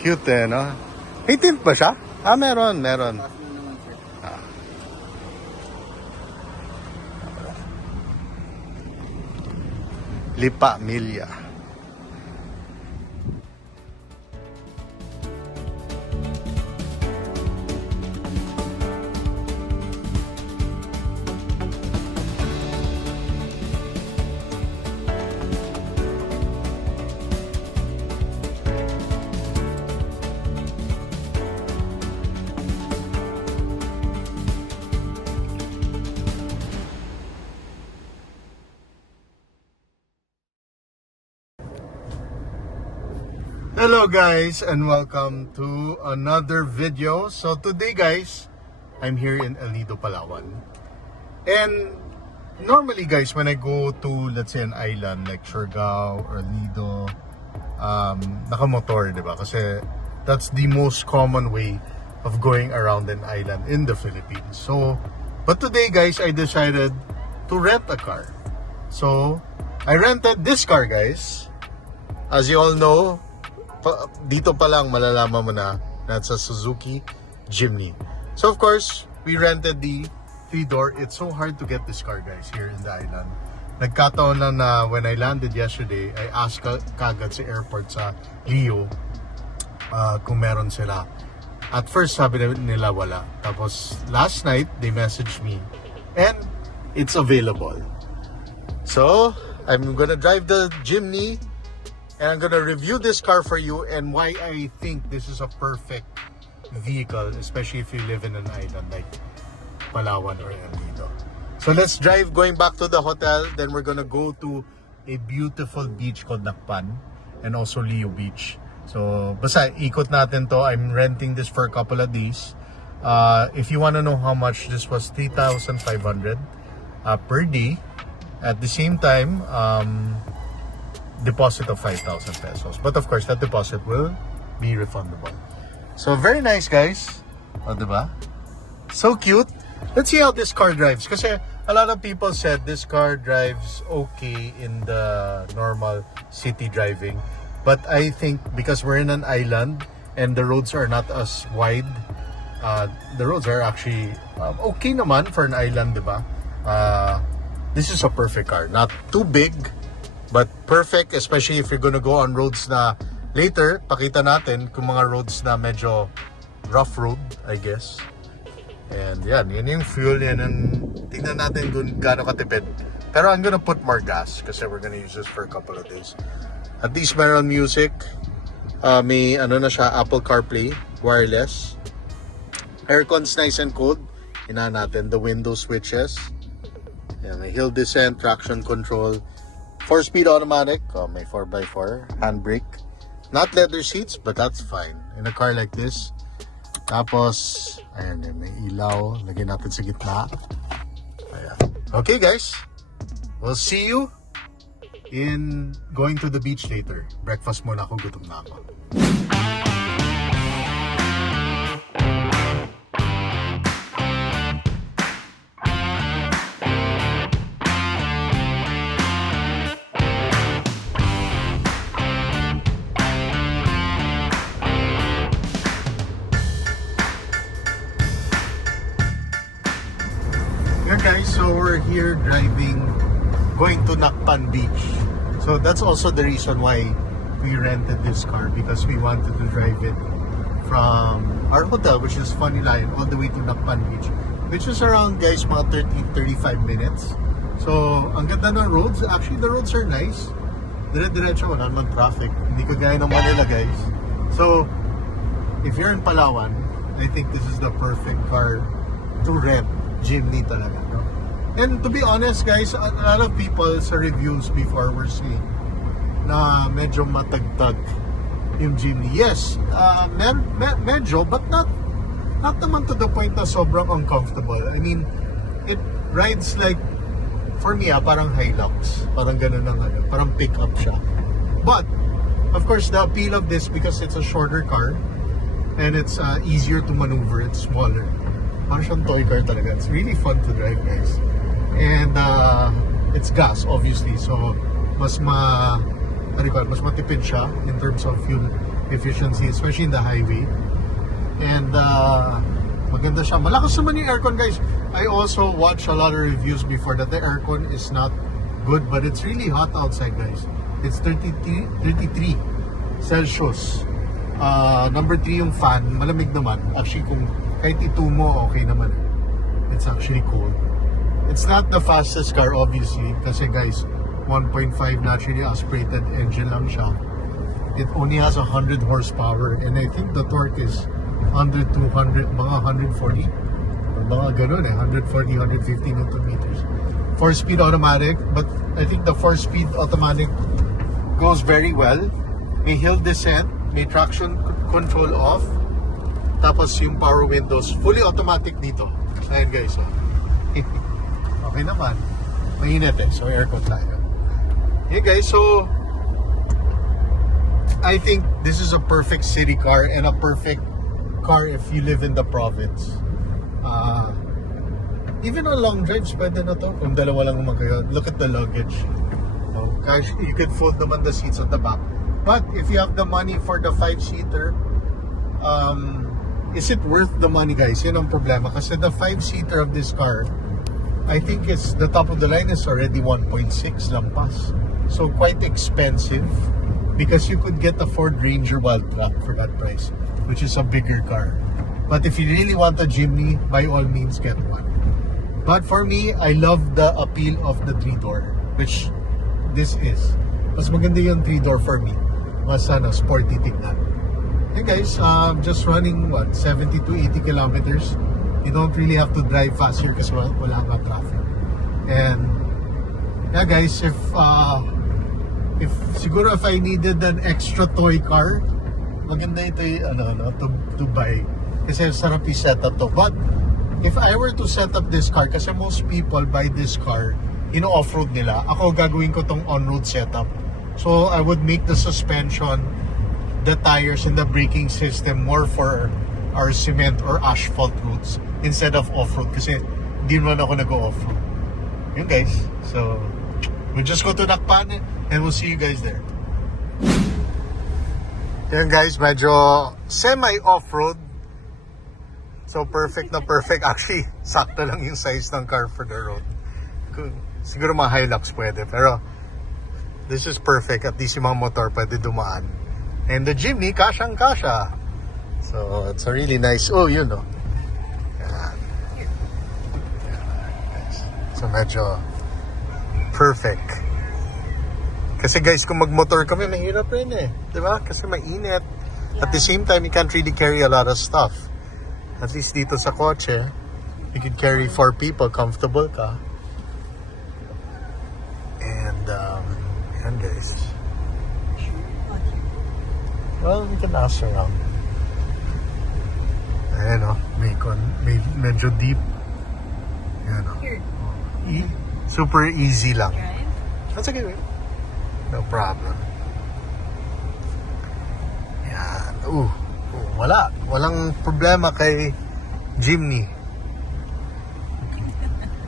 Cute eh, no? May tint ba siya? Ah, meron. Taas mo naman, sir. Lipa Milya. Hello guys and welcome to another video. So today guys, I'm here in El Nido, Palawan. And normally guys, when I go to let's say an island like Siargao or El Nido, nakamotor, diba? Kasi that's the most common way of going around an island in the Philippines. So, but today guys, I decided to rent a car. So, I rented this car guys. As you all know, dito pa lang malalaman mo na it's a Suzuki Jimny. So of course, we rented the 3-door. It's so hard to get this car guys here in the island. Nagkataon na when I landed yesterday, I asked kagad sa airport sa Leo kung meron sila. At first sabi nila wala. Tapos last night, they messaged me and it's available. So, I'm gonna drive the Jimny and I'm gonna review this car for you and why I think this is a perfect vehicle, especially if you live in an island like Palawan or El Nido. So let's drive going back to the hotel. Then we're gonna go to a beautiful beach called Nakpan and also Leo Beach. So basta ikot natin to. I'm renting this for a couple of days. If you wanna know how much, this was 3,500 per day. At the same time, deposit of 5,000 pesos. But of course, that deposit will be refundable. So, very nice, guys. O, diba? So cute. Let's see how this car drives. Kasi a lot of people said this car drives okay in the normal city driving. But I think because we're in an island and the roads are not as wide, the roads are actually okay naman for an island, diba? This is a perfect car. Not too big, but perfect, especially if you're gonna go on roads na later, pakita natin kung mga roads na medyo rough road, I guess. And yan yung fuel, yan ang tingnan natin kung gaano katipid. Pero I'm gonna put more gas kasi we're gonna use this for a couple of days. At least meron music. May ano na siya, Apple CarPlay, wireless. Aircon's nice and cold. Hina natin the window switches. Yan, may hill descent, traction control. 4-speed automatic, may 4x4, handbrake. Not leather seats, but that's fine. In a car like this. Tapos, ayan, may ilaw. Lagyan natin sa gitna. Ayan. Okay guys, we'll see you in going to the beach later. Breakfast muna ako, gutom na ako. Guys, so we're here driving, going to Nakpan Beach. So that's also the reason why we rented this car, because we wanted to drive it from our hotel, which is Funny Lion, all the way to Nakpan Beach, which is around, guys, mga 30-35 minutes. So ang ganda ng roads. Actually, the roads are nice. Dire-diretso, wala naman traffic. Hindi ko gaya ng Manila, guys. So if you're in Palawan, I think this is the perfect car to rent. Jimny talaga, no? And to be honest guys, a lot of people sa reviews before were saying na medyo matagtag yung Jimny. Yes, medyo, but not naman to the point na sobrang uncomfortable. I mean, it rides like, for me parang Hilux, parang ganun ang ano, parang pick up siya. But of course, the appeal of this, because it's a shorter car and it's easier to maneuver, it's smaller. Parang siyang toy car talaga. It's really fun to drive, guys. And it's gas, obviously. So, mas matipid siya in terms of fuel efficiency, especially in the highway. And maganda siya. Malakas naman yung aircon, guys. I also watched a lot of reviews before that the aircon is not good, but it's really hot outside, guys. It's 33 Celsius. Number 3 yung fan, malamig naman. Actually, kung kahit ito mo, okay naman. It's actually cool. It's not the fastest car, obviously, kasi guys, 1.5 naturally aspirated engine lang siya. It only has 100 horsepower, and I think the torque is under 200, mga 140. Or mga ganun 140, 150 Newton meters. 4-speed automatic, but I think the 4-speed automatic goes very well. May hill descent, may traction control off, tapos yung power windows, fully automatic dito. Ayan guys, oh. Okay naman. Mainit so aircon tayo. Hey guys, so I think this is a perfect city car and a perfect car if you live in the province. Even on long drives, pwede na to. Kung dalawa lang magkayo. Look at the luggage. Guys, you could fold naman the seats at the back. But if you have the money for the 5-seater, is it worth the money, guys? Yun ang problema. Kasi the 5-seater of this car, I think it's the top of the line is already 1.6 lampas. So quite expensive because you could get a Ford Ranger Wildcat for that price, which is a bigger car. But if you really want a Jimny, by all means get one. But for me, I love the appeal of the 3-door, which this is. Mas maganda yung 3-door for me. Mas sporty tignan. Hey guys, just running 70 to 80 kilometers. You don't really have to drive fast here kasi wala nga traffic. And yeah guys, if siguro if I needed an extra toy car, maganda ito to buy kasi sarap i-set up to. But if I were to set up this car, kasi most people buy this car off-road nila, ako gagawin ko tong on-road setup. So I would make the suspension, the tires, and the braking system more for our cement or asphalt roads instead of off-road kasi hindi naman ako nag-off-road. Yun guys, so we'll just go to Nakpan and we'll see you guys there. Yan guys, medyo semi-off-road. So perfect na perfect. Actually, sakto lang yung size ng car for the road. Siguro mga Hilux pwede, pero this is perfect. At least yung mga motor pwede dumaan. And the Jimny, kasyang-kasya. So it's a really nice, yun no. So medyo perfect. Kasi guys, kung magmotor kami, mahirap rin diba? Kasi mainit. At the same time, you can't really carry a lot of stuff. At least dito sa kotse, you can carry 4 people, comfortable ka. And, yan guys. Well, we can ask around. Ayan may medyo deep. Ayan super easy lang. That's okay, right? No problem. Yan. Walang problema kay Jimny.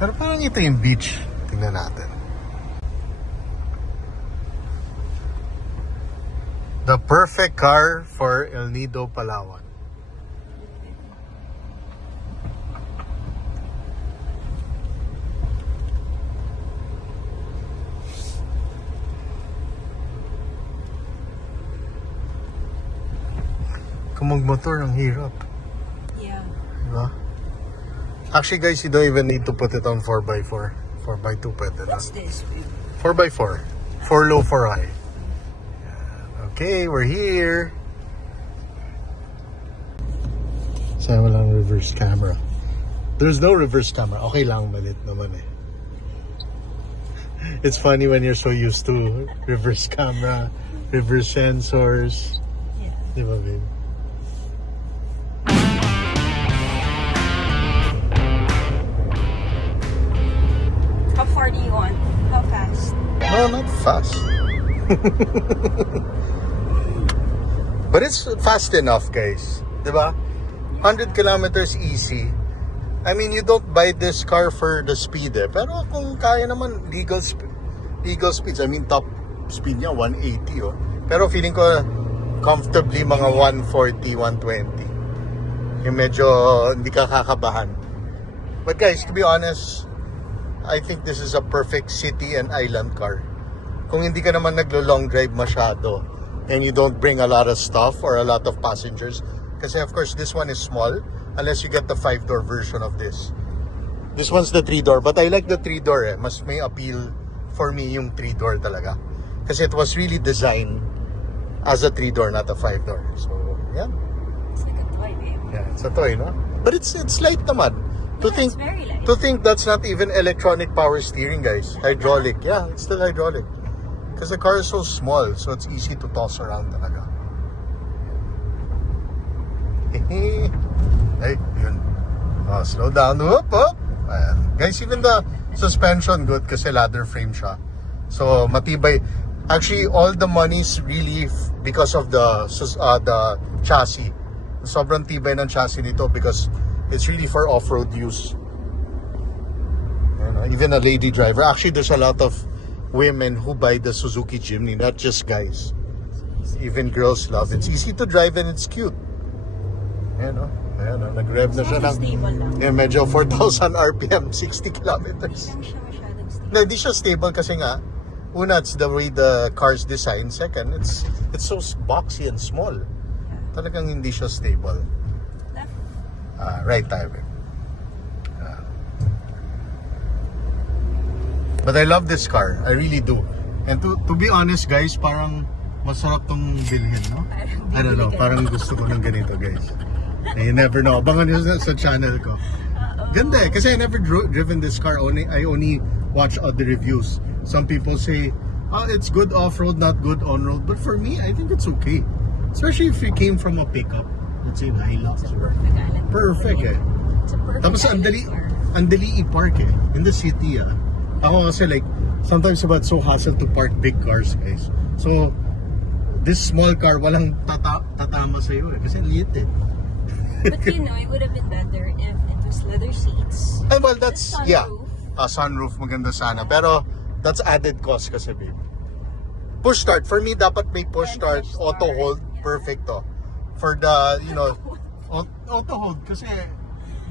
Pero parang ito yung beach. Tingnan natin. The perfect car for El Nido, Palawan. Kung magmotor, ang hirap. Yeah. Diba? Actually guys, you don't even need to put it on 4x4. 4x2 pwede na. What's this? 4x4. 4 low, 4 high. Okay, we're here. Sayang walang reverse camera. There's no reverse camera. Okay lang, malit naman It's funny when you're so used to reverse camera, reverse sensors. Yeah. Diba, babe? How far do you want? How fast? No, not fast. But it's fast enough, guys. Diba? 100 kilometers easy. I mean, you don't buy this car for the speed Pero kung kaya naman, legal speeds. I mean, top speed niya, 180 Pero feeling ko, comfortably mga 140, 120. Yung medyo hindi ka kakabahan. But guys, to be honest, I think this is a perfect city and island car. Kung hindi ka naman naglo-long drive masyado and you don't bring a lot of stuff or a lot of passengers, kasi of course this one is small unless you get the 5-door version of this. This one's the 3-door, but I like the 3-door eh. Mas may appeal for me yung 3-door talaga. Kasi it was really designed as a 3-door, not a 5-door. So, yeah. It's like a toy, babe. Yeah, it's a toy, no? But it's light naman. It's very light. To think that's not even electronic power steering, guys. Hydraulic. Yeah, it's still hydraulic. Because the car is so small, so it's easy to toss around talaga. Ay, yun. Oh, slow down. Whoop, whoop. Ayan. Guys, even the suspension good kasi ladder frame siya. So, matibay. Actually, all the money's really because of the chassis. Sobrang tibay ng chassis nito because it's really for off-road use. Even a lady driver. Actually, there's a lot of women who buy the Suzuki Jimny, not just guys. Even girls love it. It's easy to drive and it's cute. Ayan o. Ayan o. Nag-rev na siya ng Stable lang. medyo 4,000 RPM, 60 kilometers. Hindi siya masyadong stable. Hindi siya stable kasi nga, una, it's the way the car's designed. Second, it's so boxy and small. Talagang hindi siya stable. Left. Right tayo. But I love this car. I really do. And to be honest, guys, parang masarap tong bilhin, no? I don't know. Parang gusto ko ng ganito, guys. You never know. Abangan nyo sa channel ko. Ganda eh. Kasi I never driven this car. I only watch other reviews. Some people say, oh, it's good off-road, not good on-road. But for me, I think it's okay. Especially if you came from a pickup. Let's say Hilux. Perfect island. Perfect eh. It's a perfect Tapos island car. ang dali i-park eh. In the city ah. Ako kasi like, sometimes about so hassle to park big cars, guys. So, this small car, walang tatama sa'yo eh. Kasi liit eh. But you know, it would have been better if it was leather seats. Well, that's, Sunroof. yeah. Sunroof, maganda sana. Pero, that's added cost kasi, babe. Push start. For me, dapat may push start, push auto start. hold. Perfect to. For the, you know, auto hold. Kasi,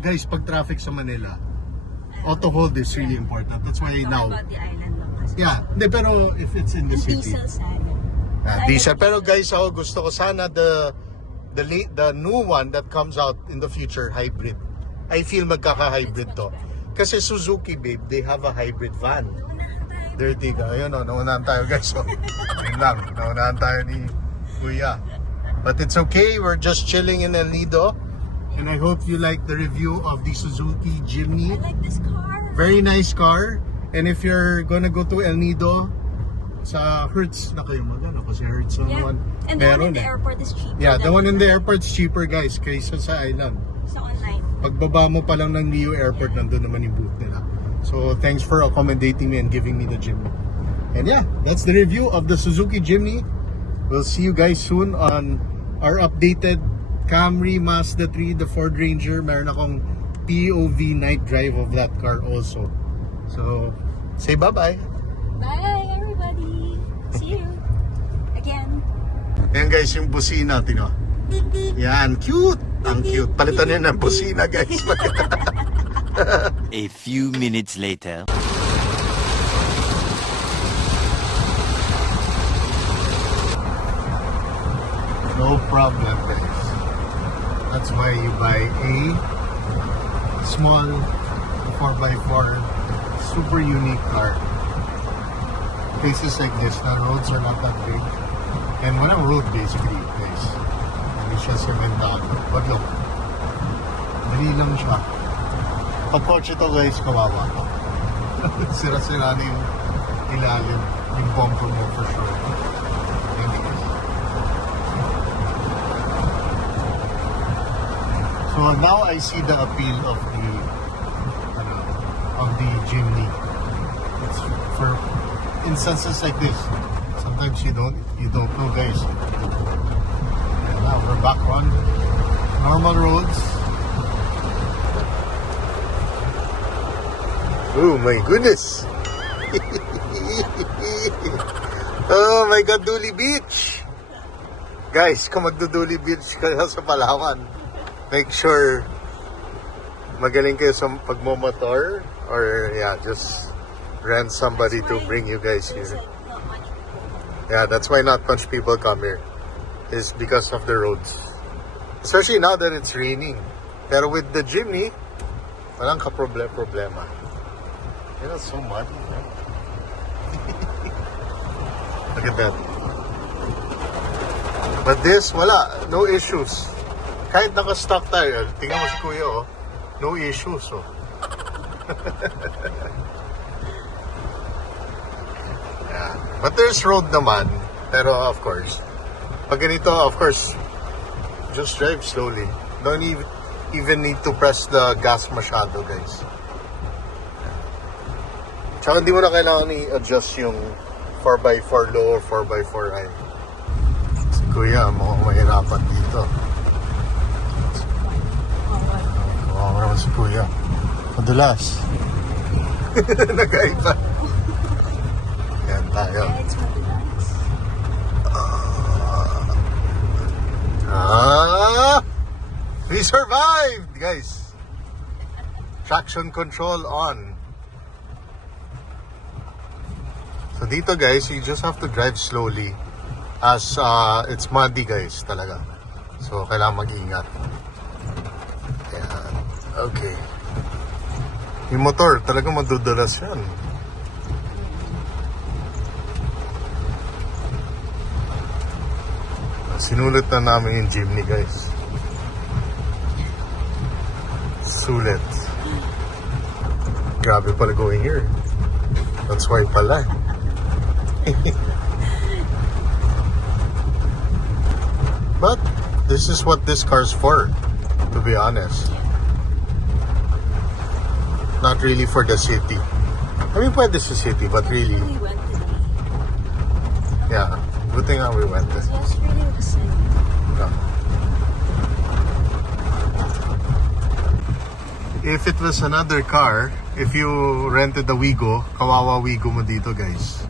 guys, pag traffic sa Manila, auto hold is really important. That's why Talk now, about the island lang kasi. yeah. Hindi, pero if it's in the Yung city. diesel sana. Diesel. Pero guys, ako gusto ko sana the new one that comes out in the future, hybrid. I feel magkaka-hybrid to. Kasi Suzuki, babe, they have a hybrid van. Dirty ka. Ayun o, naunahan tayo guys. So, yun lang. Naunahan tayo ni Kuya. But it's okay. We're just chilling in El Nido. And I hope you like the review of the Suzuki Jimny. I like this car. Very nice car. And if you're gonna go to El Nido, sa Hertz na kayo magano kasi Hertz na Yeah. naman. And the one Meron in the eh. airport is cheaper. Yeah, the than one in the airport's cheaper, guys, kaysa sa island. Sa online. Pagbaba mo pa lang ng Neo Airport, nandun naman yung booth nila. So, thanks for accommodating me and giving me the Jimny. And yeah, that's the review of the Suzuki Jimny. We'll see you guys soon on our updated Camry, Mazda 3, the Ford Ranger. Meron akong POV night drive of that car also. So, say bye-bye. Bye, everybody. See you again. Ayan guys, yung busina, tino. Yan, cute. Ang cute. Palitan nyo ng busina, guys. A few minutes later. No problem, guys. That's why you buy a small 4x4 super unique car. Places like this, the roads are not that big. And walang road basically, guys. Hindi siya sementado. But look, dali lang siya. Pag kotse to, guys, kawawa to. Sira-sira na yung ilalim, yung bumper mo for sure. Anyways. So now I see the appeal of the Jimny. It's for instances like this. Sometimes you don't know, guys. And now we're back on normal roads. Oh my goodness! Oh my God, Dooley Beach! Guys, kung magduduli beach kayo sa Palawan, make sure magaling kayo sa pagmomotor or yeah, just rent somebody to bring you guys There's here. like not much people. Yeah, that's why not much people come here. Is because of the roads. Especially now that it's raining. Pero with the jeepney, walang problema. You know, so muddy. Man. Look at that. But this, wala. No issues. Kahit naka-stock tayo, tingnan mo si Kuya, oh. No issues, oh. Yeah. But there's road naman. Pero of course, pag ganito, of course, just drive slowly. Don't even need to press the gas masyado, guys. Tsaka hindi mo na kailangan i-adjust yung 4x4 low or 4x4 high. Si Kuya, mukhang mahirapan dito. Kawawa naman si Kuya. Madulas. Nagkaiba. Yan tayo. Yeah, it's really nice. We survived, guys. Traction control on. So dito, guys, you just have to drive slowly as it's muddy, guys, talaga. So kailangan mag-ingat. Ayan. Okay. Yung motor, talaga madudulas yan. Sinulit na namin yung jeepney, guys. Sulit. Grabe pala going here. That's why pala. But this is what this car's for, to be honest. Not really for the city. I mean, pwede sa city, but really, We went today. yeah. Good thing nga we went there. Yesterday was sunny. Yeah. If it was another car, if you rented a Wigo, kawawa Wigo mo dito, guys.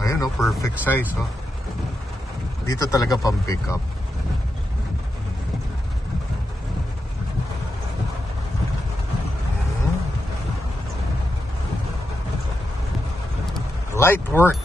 Ayun, oh, perfect size, oh. Dito talaga pang pick up. Light work.